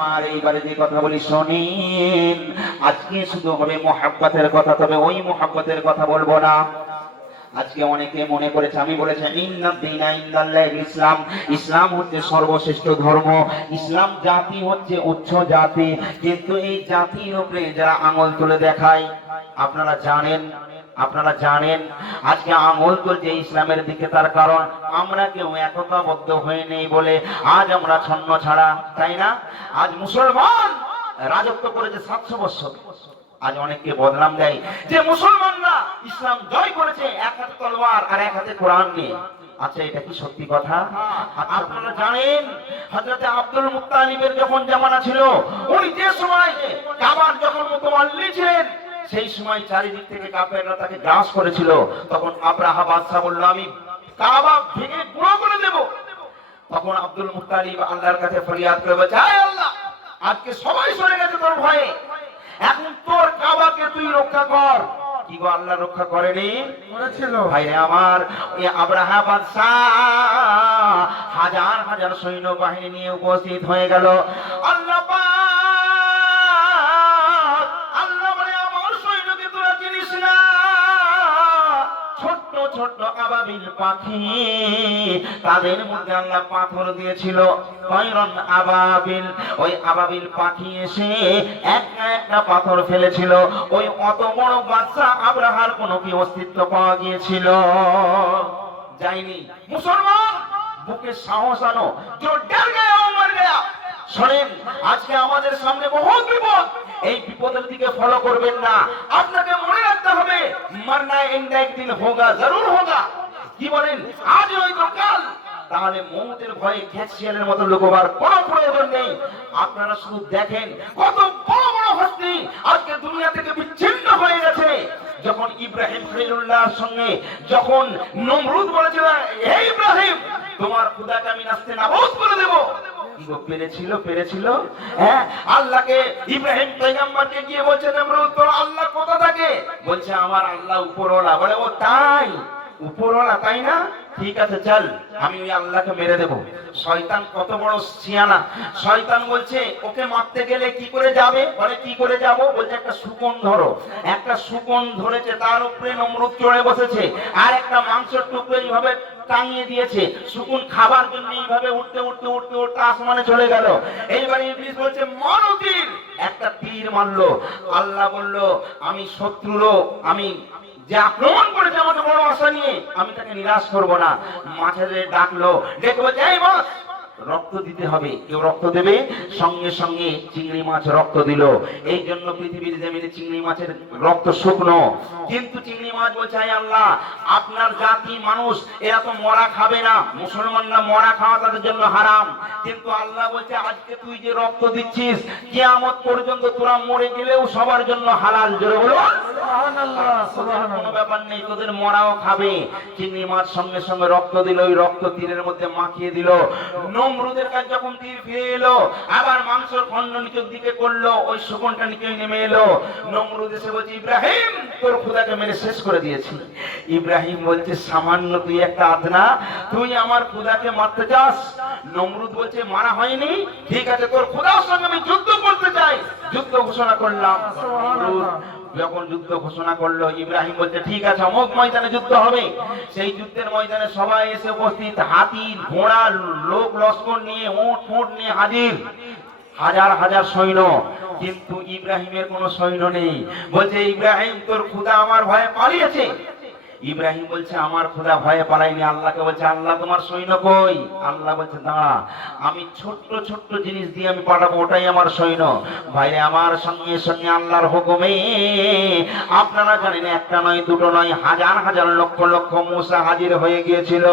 আমার এইবারে যে কথা বলি শোনেন, আজকে শুধু হবে মহাব্বতের কথা, তবে ওই মহাব্বতের কথা বলবো না। আজকে অনেকে মনে করেছে, আমি বলেছি ইসলাম, ইসলাম হচ্ছে সর্বশ্রেষ্ঠ ধর্ম, ইসলাম জাতি হচ্ছে উচ্চ জাতি, কিন্তু এই জাতির উপরে যারা আঙুল তুলে দেখায়, আপনারা জানেন আজকে আঙুল তুলছে ইসলামের দিকে, তার কারণ আমরা কেউ একতাবদ্ধ হয়ে নেই বলে আজ আমরা ছন্ন ছাড়া, তাই না? আজ মুসলমান রাজত্ব করেছে 700 বছর, আজ অনেককে বদনাম দেয় যে মুসলমানরা ইসলাম জয় করেছে এক হাতে তলোয়ার আর এক হাতে কোরআন নিয়ে। আচ্ছা, এটা কি সত্যি কথা? আপনারা জানেন হযরত আব্দুল মুত্তালিবের যখন জামানা ছিল, ওই যে সময় কাবার যখন মুতাওয়াল্লি ছিলেন, সেই সময় চারিদিক থেকে কাফেররা তাকে গ্রাস করেছিল। তখন আব্রাহা বাদশা বলল, আমি কাবা ভেঙে গুঁড়ো করে দেব। তখন আব্দুল মুত্তালিব আল্লাহর কাছে ফরিয়াদ করে বলছে, হে আল্লাহ, আজকে সবাই সরে গেছে তোর ভয়ে, এখন তোর কাবাকে তুই রক্ষা কর। কি গো, আল্লাহ রক্ষা করেনি? করেছিল। ভাইরে আমার, ওই আব্রাহা বাদশা হাজার হাজার সৈন্য বাহিনী নিয়ে উপস্থিত হয়ে গেল। আল্লাহ ছোট্ট আবাবিল পাখি, তাদের মধ্যে আল্লাহ পাথর দিয়েছিল তয়রন আবাবিল। ওই আবাবিল পাখি এসে একটা একটা পাথর ফেলেছিল। ওই অত বড় বাচ্চা আব্রাহার কোনো কি অস্তিত্ব পাওয়া গিয়েছিল? যায়নি। মুসলমান বুকে সাহস আনো, जो डर गया वो मर गया। শোনেন, আজকে আমাদের সামনে বহুত বিপদ, এই বিপদের দিকে ফলো করবেন না। আপনাকে মনে রাখতে হবে মরনা ইন্দা একদিন হোগা, জরুর হোগা। কি বলেন? আজ হয়তো কাল। তাহলে মৌতের ভয়ে ঘ্যাঁচিয়ালের মতো লুকোবার কোনো প্রয়োজন নেই। আপনারা শুধু দেখেন কত বড় বড় হস্তি আজকে দুনিয়া থেকে বিচ্ছিন্ন হয়ে গেছে। যখন ইব্রাহিম খলিলুল্লাহর সঙ্গে যখন নমরুদ বলেছিল, হে ইব্রাহিম, তোমার খোদাকে আমি নাস্তে নাবুদ করে দেব, পেরেছিল। হ্যাঁ, আল্লাহকে ইব্রাহিম পয়গম্বরকে গিয়ে বলছে, নমরুদ তোর আল্লাহ কোথা থাকে? বলছে আমার আল্লাহ উপরওয়ালা। বলে, ও তাই? উপরওয়ালা, তাই না? ঠিক আছে, চল, আমি ওই আল্লাহকে মেরে দেব। শয়তান কত বড় সিয়ানা! শয়তান বলছে, ওকে মারতে গেলে কি করে যাবে? বলে, কি করে যাব? বলছে, একটা শুকন ধরো। একটা শুকন ধরেছে, তার উপরে নমরুদ চড়ে বসেছে, আর একটা মাংসের টুকরো এইভাবে টাঙিয়ে দিয়েছে। শুকুন খাবার জন্য এইভাবে উঠতে উঠতে উঠতে উঠতে আসমানে চলে গেল। এইবার ইবলিস বলছে, মারো তীর। একটা তীর মারলো। আল্লাহ বলল, আমি শত্রুরও, আমি যে আক্রমণ করেছে আমাকে বড় আশা নিয়ে, আমি তাকে নিরাশ করব না। মাছের ডাকলো, ডেকে বলছে, এই মাছ, রক্ত দিতে হবে। কেউ রক্ত দেবে? সঙ্গে সঙ্গে চিংড়ি মাছ রক্ত দিল। এই জন্য পৃথিবীর জমিনে চিংড়ি মাছের রক্ত শুকনো। কিন্তু চিংড়ি মাছ বলছে, হে আল্লাহ, আপনার জাতি মানুষ এরা তো মরা খাবে না, মুসলমানরা মরা খাওয়া তাদের জন্য হারাম। কিন্তু আল্লাহ বলছে, আজকে তুই যে রক্ত দিচ্ছিস, কিয়ামত পর্যন্ত তোরা মরে গেলেও সবার জন্য হালাল। জোরে বলো সুবহানাল্লাহ। সুবহানাল্লাহ। কোনো ব্যাপার নেই, তোদের মরাও খাবে। চিংড়ি মাছ সঙ্গে সঙ্গে রক্ত দিল। ওই রক্ত তীরের মধ্যে মাখিয়ে দিল। নমরুদের কাছে যখন তীর ফিরে এলো, আবার মাংসের খণ্ড নিচের দিকে করলো, ওই শুকনটা নিচে নেমে এলো। নমরুদ এসে বলছে, ইব্রাহিম, তোর খোদাকে মেরে শেষ করে দিয়েছি। ইব্রাহিম বলছে, সামান্য তুই একটা আদনা, তুই আমার খোদাকে মারতে চাস? নমরুদ বলছে, মারা হয়নি, ঠিক আছে, তোর খোদার সঙ্গে আমি যুদ্ধ করতে চাই। যুদ্ধ ঘোষণা করলাম। যখন যুদ্ধ ঘোষণা করলো, ইব্রাহিম বলছে, ঠিক আছে, অমুক ময়দানে যুদ্ধ হবে। সেই যুদ্ধের ময়দানে সবাই এসে উপস্থিত, হাতি ঘোড়া লোক লস্কর নিয়ে, উট ফুট নিয়ে হাজির, হাজার হাজার সৈন্য। কিন্তু ইব্রাহিমের কোনো সৈন্য নেই। বলছে, ইব্রাহিম, তোর খোদা আমার ভয়ে পালিয়েছে। ইব্রাহিম বলছে, আমার খোদা ভয়ে পালাইনি। আল্লাহকে বলছে, আল্লাহ, তোমার সৈন্য কই? আল্লাহ বলছে, দাঁড়া, আমি ছোট্ট ছোট্ট জিনিস দিয়ে আমি পাঠাবো, ওটাই আমার সৈন্য। ভাইরে আমার, সঙ্গে সঙ্গে আল্লাহর হুকুমে, আপনারা জানেন, একটা নয় দুটো নয়, হাজার হাজার লক্ষ লক্ষ মুসা হাজির হয়ে গিয়েছিল।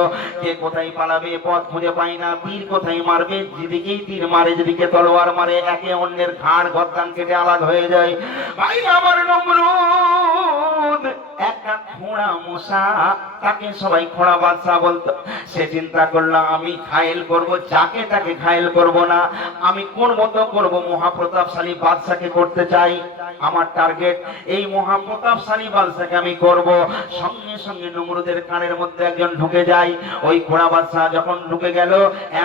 কে কোথায় পালাবে, পথ খুঁজে পায় না, তীর কোথায় মারবে, যেদিকেই তীর মারে, যেদিকে তলোয়ার মারে, একে অন্যের ঘাড় গর্দান কেটে আলাদা হয়ে যায়। ভাই আমার, নমরুদ একটা একটা খোঁড়া মশা, তাকে সবাই খোঁড়া বাদশাহ বলতো। সে চিন্তা করলো আমি ঘায়েল করব যাকে তাকে ঘায়েল করব না, আমি করব তো করব মহাপ্রতাপশালী বাদশাকে করতে চাই। আমার টার্গেট এই মহাপ্রতাপশালী বাদশাকে আমি করব। সঙ্গে সঙ্গে নমরুদের কানের মধ্যে একজন ঢুকে যায়। ওই খোঁড়া বাদশাহ যখন ঢুকে গেল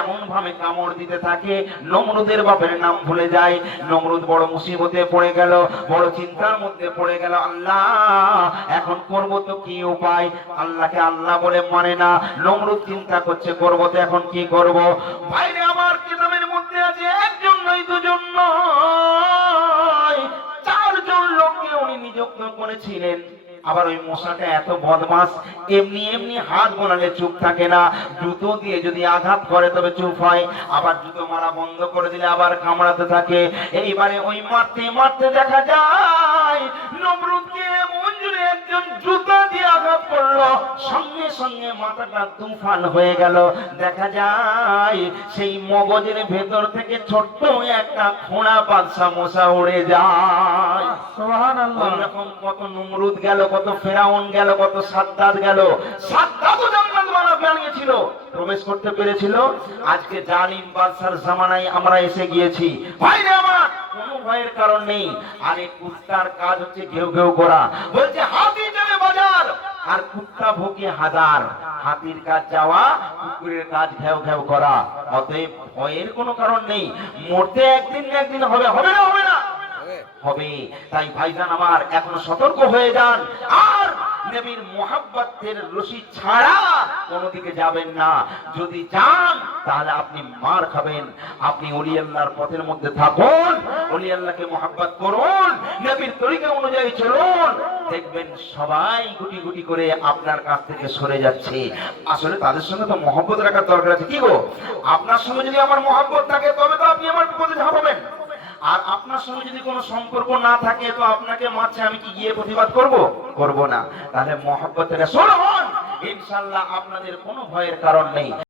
এমন ভাবে কামড় দিতে থাকে নমরুদের বাপের নাম ভুলে যায়। নমরুদ বড় মুসিবতে পড়ে গেল, বড় চিন্তার মধ্যে পড়ে গেল। আল্লাহ এখন করব তো কি উপায়? আল্লাহকে আল্লাহ বলে মানে না। নমরুদ চিন্তা করছে করব তো এখন কি করব। ভাইরে আমার কিতাবের মধ্যে আছে একজন নয় দুজন নয় চারজন লোককে উনি নিযুক্ত করেছিলেন। আবার ওই মশাটা এত বদমাস, এমনি এমনি হাত বোনালে চুপ থাকে না, জুতো দিয়ে যদি আঘাত করে তবে চুপ হয়, আবার জুতো মারা বন্ধ করে দিলে আবার কামড়াতে থাকে। এইবারে ওই মারতে মারতে দেখা যায় নমরুদকে মঞ্জুরে একজন জুতো দিয়ে আঘাত করলো, সঙ্গে সঙ্গে মাথাটা তুফান হয়ে গেল। দেখা যায় সেই মগজের ভেতর থেকে ছোট্ট একটা খোঁড়া বাদশা মশা উড়ে যায়। সুবহানাল্লাহ। এরকম কত নমরুদ গেল, কত ফেরাউন গেল, কত সাদ্দাত গেল। সাদ্দাতও জান্নাত বানিয়েছিল, প্রবেশ করতে পেরেছিল। আজকে জালিম বাদশার জামানায় আমরা এসে গিয়েছি। ভাইরে আমার কোনো ভয়ের কারণ নেই। আরে কুত্তার কাজ হচ্ছে ঘেউ ঘেউ করা। বলছে হাতি যাবে বাজার আর কুত্তা ভোগে হাজার। হাতির কাজ যাওয়া, কুকুরের কাজ ঘেউ ঘেউ করা। অতএব ভয়ের কোনো কারণ নেই। মরতে একদিন না একদিন হবে, হবে না হবে না হবে। তাই ভাইজান আমার এখন সতর্ক হয়ে যান, আর নবীর মুহাব্বতের রশি ছাড়া কোন দিকে যাবেন না। যদি যান তাহলে আপনি মার খাবেন। আপনি ওলি আল্লাহর পথের মধ্যে থাকুন, ওলি আল্লাহকে মুহাব্বত করুন, নবীর তরিকা অনুযায়ী চলুন, দেখবেন সবাই গুটি গুটি করে আপনার কাছ থেকে সরে যাচ্ছে। আসলে তাদের সঙ্গে তো মুহাব্বত রাখার দরকার আছে। কি গো, আপনার সঙ্গে যদি আমার মুহাব্বত থাকে তবে তো আপনি আমার বিপদে ঝাঁপাবেন। আর আপনার সঙ্গে যদি কোনো সম্পর্ক না থাকে তো আপনাকে মারছে, আমি কি গিয়ে প্রতিবাদ করব? করব না। তাহলে মুহাব্বতের রাসূল হন, ইনশাআল্লাহ আপনাদের কোনো ভয়ের কারণ নেই।